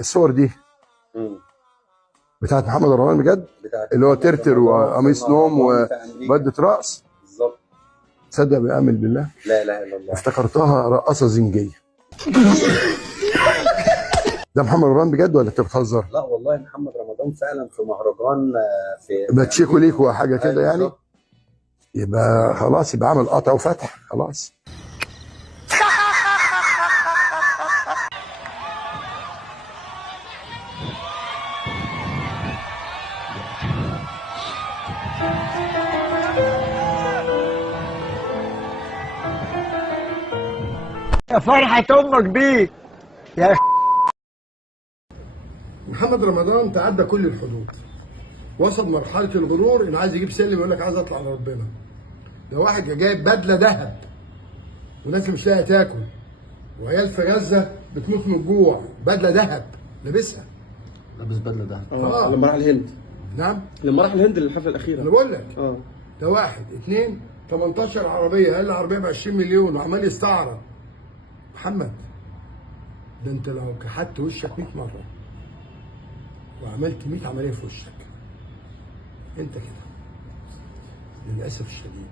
الصور دي مم. بتاعت محمد رمضان بجد، بتاعت اللي هو محمد ترتر رمضان وقميص في نوم مهرجان في أمريكا. وبدة رقص. بالظبط. تصدق بأمل بالله لا اله الا الله. افتكرتها رقاصة زنجية. ده محمد رمضان بجد ولا انت بتهزر؟ لا والله محمد رمضان فعلا في مهرجان في باتشيكو أمريكا. ليكو حاجة كده أيوة يعني. بالظبط. يبقى خلاص، يبقى عمل قطع وفتح خلاص. يا فرحة أمك بيك يا محمد رمضان تعدى كل الحدود، وصل مرحلة الغرور انه عايز يجيب سلم يقول لك عايز اطلع لربنا. ده واحد جايب بدلة ذهب وناس مش لاقيه تاكل، وعيال في غزة بتموت من الجوع، بدلة ذهب لابسها. لابس بدله ده. لما راح الهند. نعم، لما راح الهند للحفله انا الاخيره. بقول لك. اه ده واحد اتنين 18 عربية، اقل عربية ب 20 مليون وعمال يستعرض. محمد، ده انت لو كحت وشك 100 مرة وعملت 100 عملية في وشك، انت كده للأسف الشديد